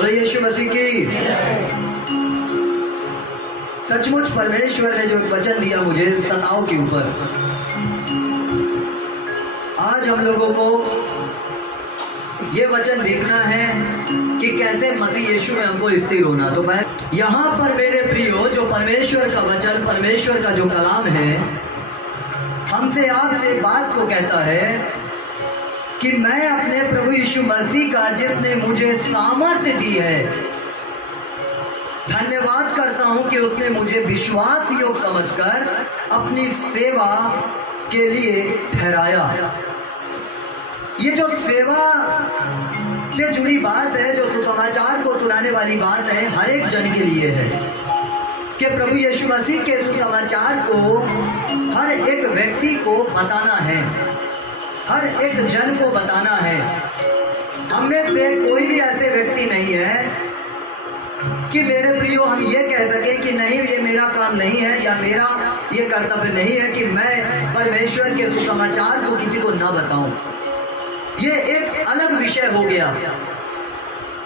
बोलो यीशु मसीह की। सचमुच परमेश्वर ने जो एक वचन दिया मुझे सताव के ऊपर, आज हम लोगों को ये वचन देखना है कि कैसे मसीह यीशु में हमको स्थिर होना। तो मैं यहाँ पर मेरे प्रियो, जो परमेश्वर का वचन, परमेश्वर का जो कलाम है, हमसे आपसे बात को कहता है कि मैं अपने प्रभु यीशु मसीह का, जिसने मुझे सामर्थ्य दी है, धन्यवाद करता हूं कि उसने मुझे विश्वास योग समझकर अपनी सेवा के लिए ठहराया। ये जो सेवा से जुड़ी बात है, जो सुसमाचार को सुनाने वाली बात है, हर एक जन के लिए है कि प्रभु यीशु मसीह के सुसमाचार को हर एक व्यक्ति को बताना है, हर एक जन को बताना है। हम में से कोई भी ऐसे व्यक्ति नहीं है कि मेरे प्रियो हम ये कह सकें कि नहीं, ये मेरा काम नहीं है या मेरा ये कर्तव्य नहीं है कि मैं परमेश्वर के सुसमाचार को किसी को ना बताऊं। ये एक अलग विषय हो गया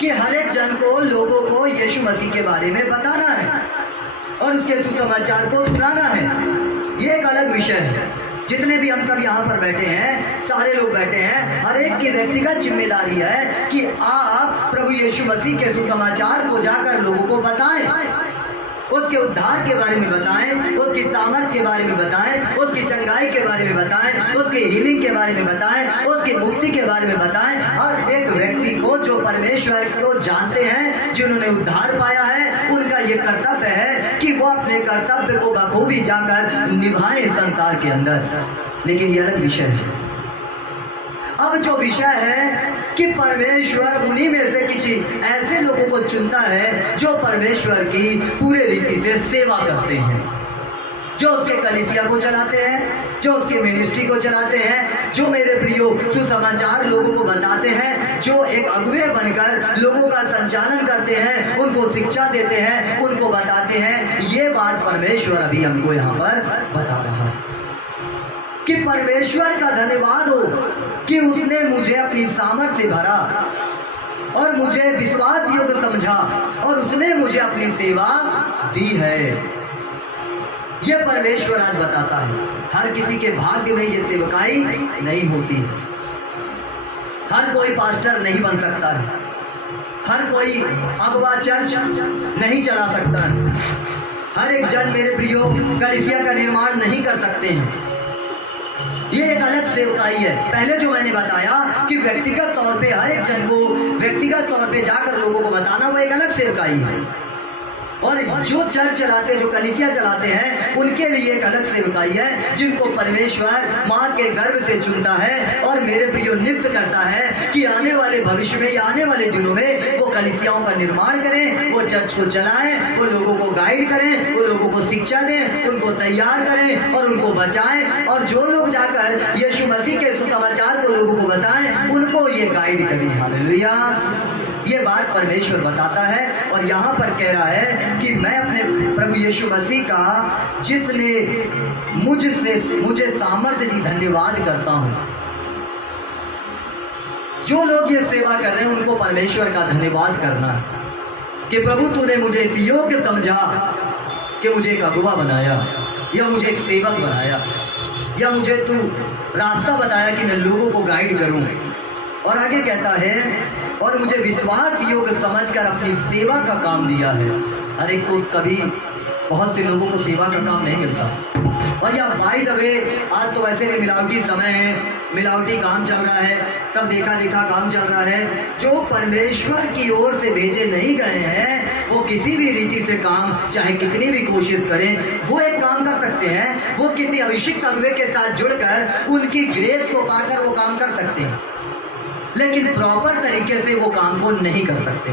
कि हर एक जन को, लोगों को यीशु मसीह के बारे में बताना है और उसके सुसमाचार को सुनाना है। ये एक अलग विषय है। जितने भी हम सब यहाँ पर बैठे हैं, सारे लोग बैठे हैं, हर एक की व्यक्तिगत जिम्मेदारी है कि आप प्रभु यीशु मसीह के सुसमाचार को जाकर लोगों को बताएं, उसके उद्धार के बारे में बताएं, उसकी सामर्थ के बारे में बताएं, उसकी चंगाई के बारे में बताएं, उसके हीलिंग के बारे में बताएं, उसकी मुक्ति के बारे में बताएं। हर एक व्यक्ति को जो परमेश्वर को जानते हैं, जिन्होंने उद्धार पाया है, उनका ये कर्तव्य है कि वो अपने कर्तव्य को बखूबी जाकर निभाएं संसार के अंदर। लेकिन ये अलग विषय है। अब जो विषय है कि परमेश्वर उन्हीं में से किसी ऐसे लोगों को चुनता है जो परमेश्वर की पूरे रीति से सेवा करते हैं, जो उसके कलीसिया को चलाते हैं, जो उसके मिनिस्ट्री को चलाते हैं, जो मेरे प्रियो सुसमाचार लोगों को बताते हैं, जो एक अगुवे बनकर लोगों का संचालन करते हैं, उनको शिक्षा देते हैं, उनको बताते हैं। ये बात परमेश्वर अभी हमको यहाँ पर बता रहा है कि परमेश्वर का धन्यवाद हो कि उसने मुझे अपनी सामर्थ्य भरा और मुझे विश्वास योग्य समझा और उसने मुझे अपनी सेवा दी है। यह परमेश्वर आज बताता है। हर किसी के भाग्य में ये सेवकाई नहीं होती है। हर कोई पास्टर नहीं बन सकता है, हर कोई अगवा चर्च नहीं चला सकता है, हर एक जन मेरे प्रियो कलीसिया का निर्माण नहीं कर सकते हैं। ये एक अलग सेवकाई है। पहले जो मैंने बताया कि व्यक्तिगत तौर पे हर एक जन को व्यक्तिगत तौर पे जाकर लोगों को बताना, वो एक अलग सेवकाई है। और जो चर्च चलाते, जो कलीसिया चलाते हैं, उनके लिए एक अलग सेवकाई है, जिनको परमेश्वर माँ के गर्भ से चुनता है और मेरे प्रियो नियुक्त करता है कि आने वाले भविष्य में या आने वाले दिनों में वो कलीसियाओं का निर्माण करें, वो चर्च को चलाएं, वो लोगों को गाइड करें, वो लोगों को शिक्षा दें, उनको तैयार करें और उनको बचाएं। और जो लोग जाकर यीशु मसीह के सुसमाचार को लोगों को बताएं, उनको ये गाइड करें। हालेलुया। ये बात परमेश्वर बताता है और यहाँ पर कह रहा है कि मैं अपने प्रभु यीशु मसीह का, जिसने मुझे सामर्थ्य दी, धन्यवाद करता हूँ। जो लोग ये सेवा कर रहे हैं, उनको परमेश्वर का धन्यवाद करना कि प्रभु तूने मुझे इस योग्य समझा कि मुझे एक अगुवा बनाया, या मुझे एक सेवक बनाया, या मुझे तू रास्ता बताया कि मैं लोगों को गाइड करूँ। और आगे कहता है, और मुझे विश्वास योग्य समझकर अपनी सेवा का काम दिया है। अरे को कभी बहुत से लोगों को सेवा का काम नहीं मिलता। और या बाय द वे, आज तो वैसे भी मिलावटी समय है, मिलावटी काम चल रहा है, सब देखा देखा काम चल रहा है। जो परमेश्वर की ओर से भेजे नहीं गए हैं, वो किसी भी रीति से काम, चाहे कितनी भी कोशिश करें, वो एक काम कर सकते हैं। वो किसी अभिषिक्त अगुवे के साथ जुड़कर उनकी ग्रेस को पाकर वो काम कर सकते हैं, लेकिन प्रॉपर तरीके से वो काम को नहीं कर सकते।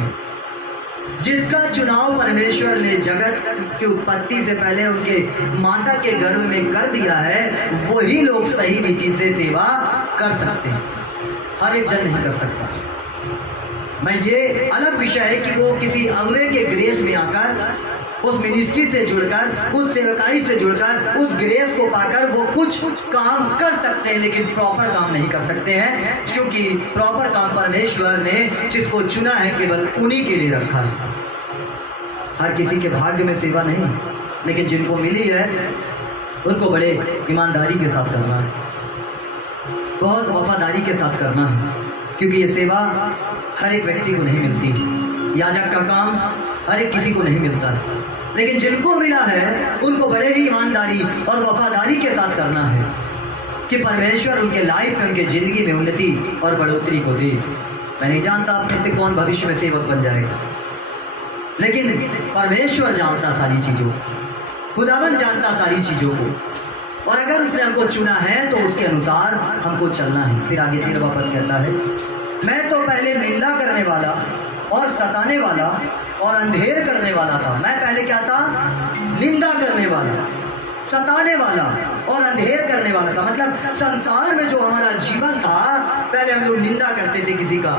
जिसका चुनाव परमेश्वर ने जगत की उत्पत्ति से पहले उनके माता के गर्भ में कर दिया है, वही लोग सही रीति से सेवा कर सकते हैं। हर एक जन नहीं कर सकता। मैं ये अलग विषय है कि वो किसी अगुवे के ग्रेस में आकर उस मिनिस्ट्री से जुड़कर, उस सेवकाई से जुड़कर, उस ग्रेस को पाकर वो कुछ काम कर सकते हैं, लेकिन प्रॉपर काम नहीं कर सकते हैं, क्योंकि प्रॉपर काम परमेश्वर ने जिसको चुना है केवल उन्हीं के लिए रखा है। हर किसी के भाग्य में सेवा नहीं, लेकिन जिनको मिली है उनको बड़े ईमानदारी के साथ करना है, बहुत वफादारी के साथ करना है, क्योंकि ये सेवा हर एक व्यक्ति को नहीं मिलती। याजक का काम हर एक किसी को नहीं मिलता है, लेकिन जिनको मिला है उनको बड़े ही ईमानदारी और वफादारी के साथ करना है कि परमेश्वर उनके लाइफ में, उनके ज़िंदगी में उन्नति और बढ़ोतरी को दे। मैं नहीं जानता आप में से कौन भविष्य में सेवक बन जाएगा, लेकिन परमेश्वर जानता सारी चीज़ों, खुदावन जानता सारी चीज़ों को, और अगर उसने हमको चुना है तो उसके अनुसार हमको चलना है। फिर आगे 13वां पद कहता है, मैं तो पहले निंदा करने वाला और सताने वाला और अंधेर करने वाला था। मैं पहले क्या था? निंदा करने वाला, सताने वाला और अंधेर करने वाला था। मतलब संसार में जो हमारा जीवन था, पहले हम लोग निंदा करते थे, किसी का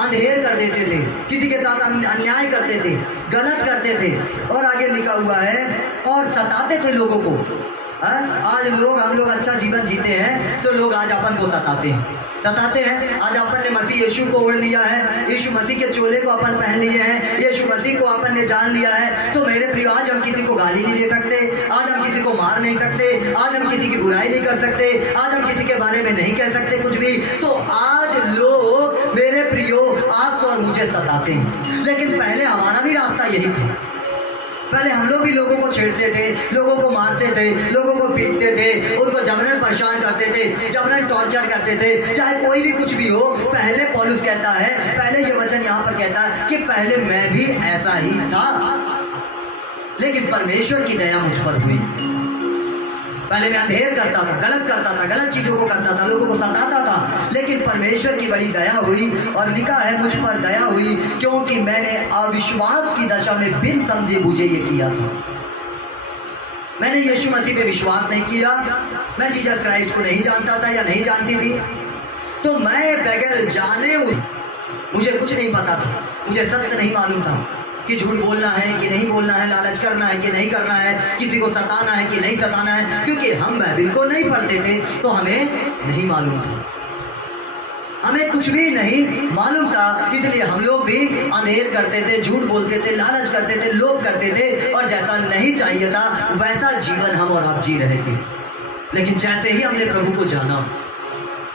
अंधेर कर देते थे, किसी के साथ अन्याय करते थे, गलत करते थे, और आगे लिखा हुआ है और सताते थे लोगों को। आज हम लोग अच्छा जीवन जीते हैं तो लोग आज अपन को सताते हैं। आज अपन ने मसीह यीशु को ओढ़ लिया है, यीशु मसीह के चोले को अपन पहन लिए हैं, यीशु मसीह को अपन ने जान लिया है, तो मेरे प्रिय आज हम किसी को गाली नहीं दे सकते, आज हम किसी को मार नहीं सकते, आज हम किसी की बुराई नहीं कर सकते, आज हम किसी के बारे में नहीं कह सकते कुछ भी। तो आज लोग मेरे प्रियो आपको और मुझे सताते हैं, लेकिन पहले हमारा भी रास्ता यही था। पहले हम लोग भी लोगों को छेड़ते थे, लोगों को मारते थे, लोगों को पीटते थे, उनको जबरन परेशान करते थे, जबरन टॉर्चर करते थे, चाहे कोई भी कुछ भी हो। पहले पौलुस कहता है, पहले ये वचन यहाँ पर कहता है कि पहले मैं भी ऐसा ही था, लेकिन परमेश्वर की दया मुझ पर हुई। पहले मैं अंधेर करता था, गलत करता था, गलत चीज़ों को करता था, लोगों को सताता था, लेकिन परमेश्वर की बड़ी दया हुई, और लिखा है मुझ पर दया हुई क्योंकि मैंने अविश्वास की दशा में बिन समझे बूझे ये किया था। मैंने यीशु मसीह पे विश्वास नहीं किया, मैं जीसस क्राइस्ट को नहीं जानता था या नहीं जानती थी, तो मैं बगैर जाने मुझे कुछ नहीं पता था, मुझे सत्य नहीं मालूम था कि झूठ बोलना है कि नहीं बोलना है, लालच करना है कि नहीं करना है, किसी को सताना है कि नहीं सताना है, क्योंकि हम बाइबल को नहीं पढ़ते थे तो हमें नहीं मालूम था, हमें कुछ भी नहीं मालूम था। इसलिए हम लोग भी अंधेर करते थे, झूठ बोलते थे, लालच करते थे, लोभ करते थे, और जैसा नहीं चाहिए था वैसा जीवन हम और आप जी रहे थे। लेकिन जैसे ही हमने प्रभु को जाना,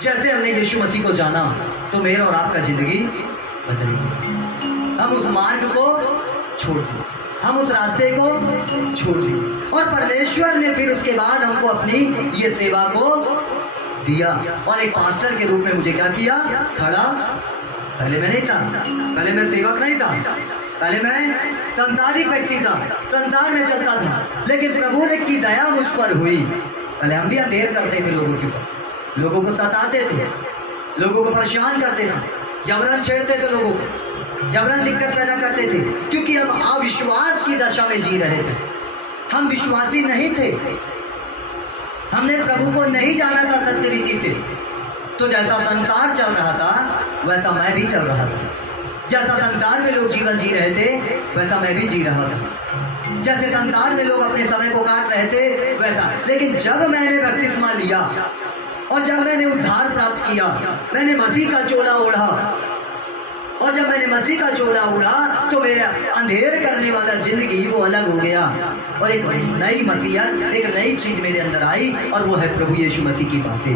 जैसे हमने यीशु मसीह को जाना, तो मेरा और आपका जिंदगी बदल गई। हम उस मार्ग को छोड़ दिए, हम उस रास्ते को छोड़ दिए, और परमेश्वर ने फिर उसके बाद हमको अपनी ये सेवा को दिया, और एक पास्टर के रूप में मुझे क्या किया? खड़ा। पहले मैं नहीं था, पहले मैं सेवक नहीं था, पहले मैं संसारिक व्यक्ति था, संसार में चलता था, लेकिन प्रभु ने की दया मुझ पर हुई। पहले हम भी अंधेर करते थे लोगों के ऊपर, लोगों को सताते थे, लोगों को परेशान करते थे, जबरन छेड़ते थे लोगों को, जबरन दिक्कत पैदा करते थे, क्योंकि हम अविश्वास की दशा में जी रहे थे। हम विश्वासी नहीं थे, हमने प्रभु को नहीं जाना था सत्य रीति से। तो जैसा संसार चल रहा था वैसा मैं भी चल रहा था, जैसा संसार में लोग जीवन जी रहे थे वैसा मैं भी जी रहा था, जैसे संसार में लोग अपने समय को काट रहे थे वैसा। लेकिन जब मैंने बपतिस्मा लिया और जब मैंने उद्धार प्राप्त किया, मैंने मसीह का चोला ओढ़ा, और जब मैंने मसीह का चोला ओढ़ा तो मेरा अंधेर करने वाला जिंदगी वो अलग हो गया, और एक नई मसीहत, एक नई चीज मेरे अंदर आई, और वो है प्रभु यीशु मसीह की बातें।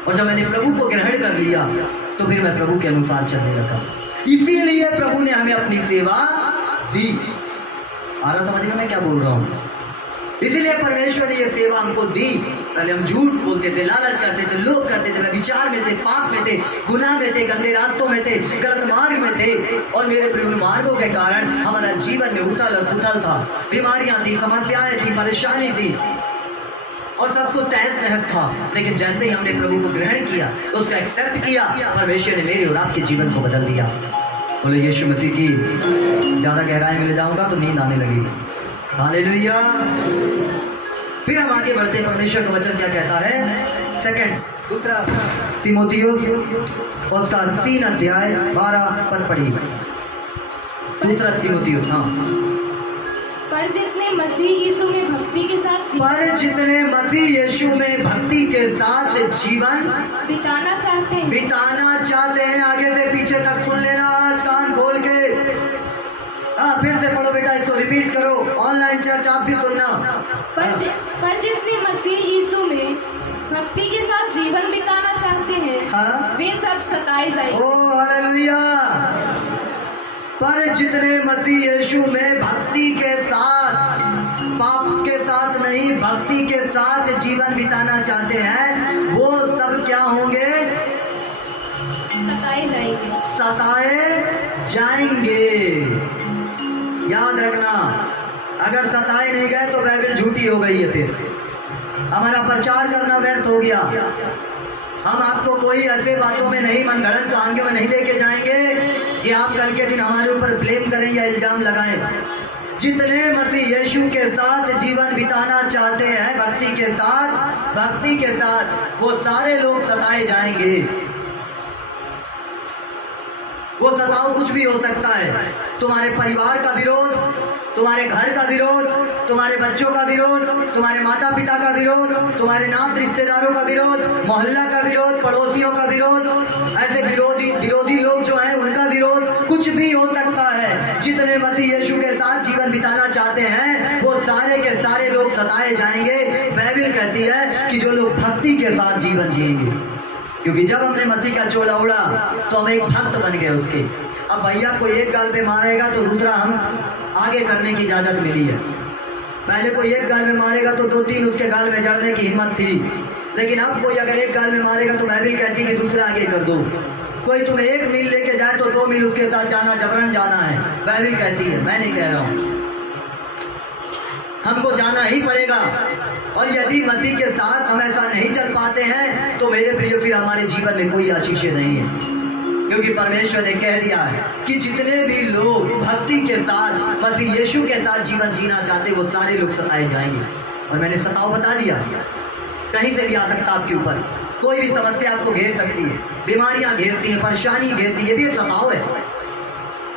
और जब मैंने प्रभु को ग्रहण कर लिया तो फिर मैं प्रभु के अनुसार चलने लगा। इसीलिए प्रभु ने हमें अपनी सेवा दी। आ रहा समझ में मैं क्या बोल रहा हूँ? इसीलिए परमेश्वर ने ये सेवा हमको दी। पहले हम झूठ बोलते थे, लालच करते थे, लोभ करते थे, विचार में थे, पाप में थे, गुनाह में थे, गंदे रास्तों में थे, गलत मार्ग में थे, और मेरे प्रिय उन मार्गों के कारण हमारा जीवन में उथल और पुथल था, बीमारियां थी, समस्याएं थी, परेशानी थी, और सब कुछ तहस नहस था। लेकिन जैसे ही हमने प्रभु को ग्रहण किया, उसको एक्सेप्ट किया, परमेश्वर ने मेरे और आपके जीवन को बदल दिया। बोले यीशु मसीह की। ज़्यादा गहराई में ले जाऊंगा तो नींद आने लगेगी। हालेलुया। फिर हम आगे बढ़ते, परमेश्वर का वचन क्या कहता है? दूसरा तीमुथियुस उसका 3 अध्याय 12 पद पढ़िए। दूसरा तीमुथियुस, हाँ पर जितने मसीह यीशु में भक्ति के साथ पर जितने मसीह यीशु में भक्ति के साथ जीवन बिताना चाहते हैं, आगे से पीछे तक सुन लेना, कान खोल के। फिर से पढ़ो बेटा, इसको रिपीट करो। ऑनलाइन चर्च आप भी सुनना। पर जितने मसीह यीशु में भक्ति के साथ जीवन बिताना चाहते हैं, हाँ? वे सब सताए जाएंगे। ओ हालेलुया। पर जितने मसीह यीशु में भक्ति के साथ, पाप के साथ नहीं, भक्ति के साथ जीवन बिताना चाहते हैं, वो सब क्या होंगे? सताए जाएंगे। याद रखना, अगर सताए नहीं गए तो बाइबल झूठी हो गई है, फिर हमारा प्रचार करना व्यर्थ हो गया। हम आपको कोई ऐसे बातों में नहीं, मनगढ़ंत कहानियों में नहीं लेके जाएंगे कि आप कल के दिन हमारे ऊपर ब्लेम करें या इल्जाम लगाएं। जितने मसीह यीशु के साथ जीवन बिताना चाहते हैं, भक्ति के साथ, वो सारे लोग सताए जाएंगे। वो सताव कुछ भी हो सकता है। तुम्हारे परिवार का विरोध, तुम्हारे घर का विरोध, तुम्हारे बच्चों का विरोध, तुम्हारे माता पिता का विरोध, तुम्हारे नात रिश्तेदारों का विरोध, मोहल्ला का विरोध, पड़ोसियों का विरोध, ऐसे विरोधी लोग जो हैं उनका विरोध, कुछ भी हो सकता है। जितने मसीह यीशु के साथ जीवन बिताना चाहते हैं, वो सारे के सारे लोग सताए जाएंगे। बाइबल कहती है कि जो लोग भक्ति के साथ जीवन जिएंगे, क्योंकि जब हमने मसीह का चोला उड़ा तो हम एक भक्त बन गए उसके। अब भैया कोई एक गाल पे मारेगा तो दूसरा हम आगे करने की इजाजत मिली है। पहले कोई एक गाल में मारेगा तो 2-3 उसके गाल में जड़ने की हिम्मत थी, लेकिन अब कोई अगर एक गाल में मारेगा तो बाइबल कहती है कि दूसरा आगे कर दो। कोई तुम्हें 1 मील लेके जाए तो 2 मील उसके साथ जाना, जबरन जाना है। बाइबल कहती है, मैं नहीं कह रहा हूँ, हमको जाना ही पड़ेगा। और यदि मसीह के साथ हम ऐसा नहीं चल पाते हैं तो मेरे प्रिय, फिर हमारे जीवन में कोई आशीषें नहीं है, क्योंकि परमेश्वर ने कह दिया है कि जितने भी लोग भक्ति के साथ, मसीह यीशु के साथ जीवन जीना चाहते, वो सारे लोग सताए जाएंगे। और मैंने सताव बता दिया, कहीं से भी आ सकता आपके ऊपर, कोई भी समस्या आपको घेर सकती है, बीमारियां घेरती हैं, परेशानी घेरती है, ये भी एक सताव है।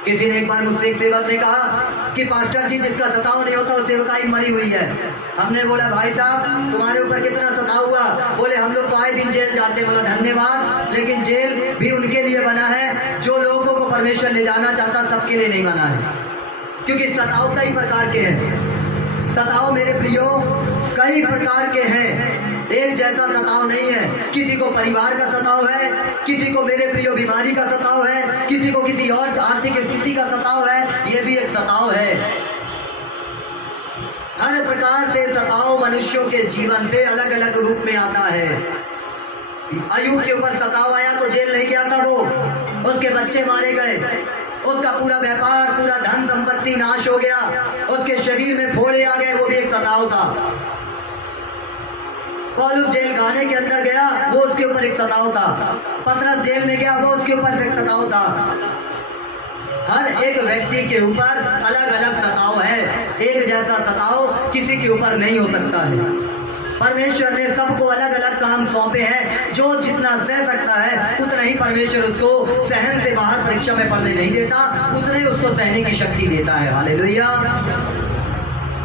किसी ने एक बार मुझसे, एक सेवक ने कहा कि पास्टर जी, जिसका सताव नहीं होता वो सेवकाई मरी हुई है। हमने बोला, भाई साहब तुम्हारे ऊपर कितना सताव हुआ? बोले, हम लोग तो आए दिन जेल जाते। बोला, धन्यवाद, लेकिन जेल भी उनके लिए बना है जो लोगों को परमेश्वर ले जाना चाहता, सबके लिए नहीं बना है। क्योंकि सताव कई प्रकार के हैं। सताव मेरे प्रियो कई प्रकार के हैं, एक जैसा सताव नहीं है। किसी को परिवार का सताव है, किसी को मेरे प्रियो बीमारी का सताव है, किसी को किसी और आर्थिक स्थिति का सताव है, ये भी एक सताव है। हर प्रकार से सताव मनुष्यों के जीवन से अलग अलग रूप में आता है। अय्यूब के ऊपर सताव आया तो जेल नहीं गया था वो, उसके बच्चे मारे गए, उसका पूरा व्यापार, पूरा धन संपत्ति नाश हो गया, उसके शरीर में फोड़े आ गए, वो भी एक सताव था। पौलुस जेल खाने के अंदर गया, वो उसके ऊपर एक सताव था। पतरस जेल में गया, वो उसके ऊपर एक सताव था। हर एक व्यक्ति के ऊपर अलग अलग सताव है, एक जैसा सताव किसी के ऊपर नहीं हो सकता है। परमेश्वर ने सबको अलग अलग काम सौंपे हैं, जो जितना सह सकता है उतना ही परमेश्वर उसको सहन से बाहर परीक्षा में पढ़ने नहीं देता, उतना ही उसको सहने की शक्ति देता है। हालेलुया।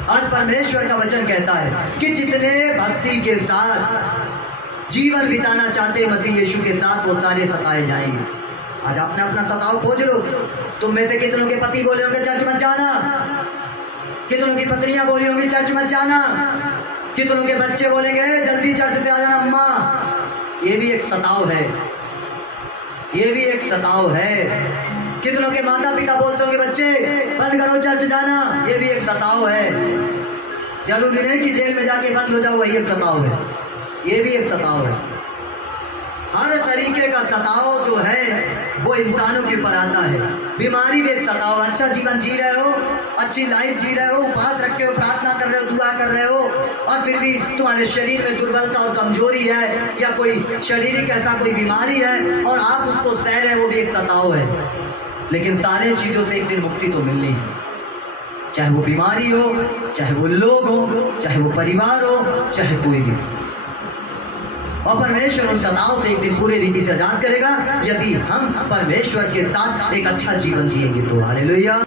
आज परमेश्वर का वचन कहता है कि जितने भक्ति के साथ जीवन बिताना चाहते हैं मसीह यीशु के साथ, वो सारे सताए जाएंगे। आज आपने अपना सताव खोज लो। तुम में से कितनों के पति बोले होंगे चर्च मत जाना, कितनों की पत्नियां बोली होंगी चर्च मत जाना, कितनों के बच्चे बोलेंगे जल्दी चर्च से आ जाना अम्मा। ये भी एक सताव है, ये भी एक सताव है। कितनों के माता पिता बोलते होंगे बच्चे बंद करो चर्च जाना, ये भी एक सताव है। जरूरी नहीं कि जेल में जाके बंद हो जाओ, वही एक सताव है, ये भी एक सताव है। हर तरीके का सताव जो है वो इंसानों के ऊपर आता है। बीमारी भी एक सताव। अच्छा जीवन जी रहे हो, अच्छी लाइफ जी रहे हो, उपवास रखे हो, प्रार्थना कर रहे हो, दुआ कर रहे हो, और फिर भी तुम्हारे शरीर में दुर्बलता और कमजोरी है, या कोई शारीरिक ऐसा कोई बीमारी है और आप उसको सह रहे हैं, वो भी एक सताव है। लेकिन सारे चीज़ों से एक दिन मुक्ति तो मिलनी है, चाहे वो बीमारी हो, चाहे वो लोग हो, चाहे वो परिवार हो, चाहे कोई भी। और परमेश्वर उन सताओं से एक दिन पूरे रीति से आजाद करेगा, यदि हम परमेश्वर के साथ एक अच्छा जीवन जिएंगे तो। हालेलुया।